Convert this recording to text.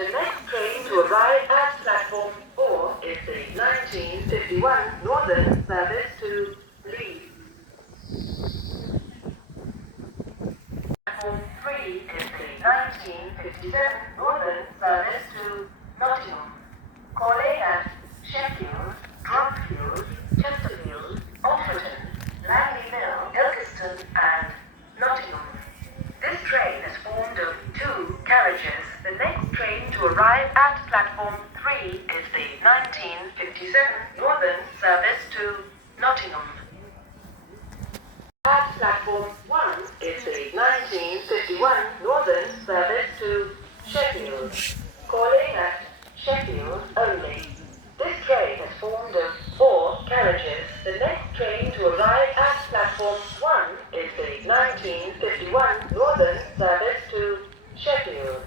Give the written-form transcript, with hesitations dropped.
The next train to arrive at platform 4 is the 1951 Northern service to Leeds. Platform 3 is the 1957 Northern service to Nottingham, calling at Sheffield, Dropfield, Chesterfield, Alfreton, Langley Mill, Ilkeston and Nottingham. This train is formed of 2 carriages. The next train to arrive at platform 3 is the 1957 Northern service to Nottingham. At platform 1 is the 1951 Northern service to Sheffield, calling at Sheffield only. This train is formed of 4 carriages. The next train to arrive at platform 1 is the 1951 Northern service to Sheffield.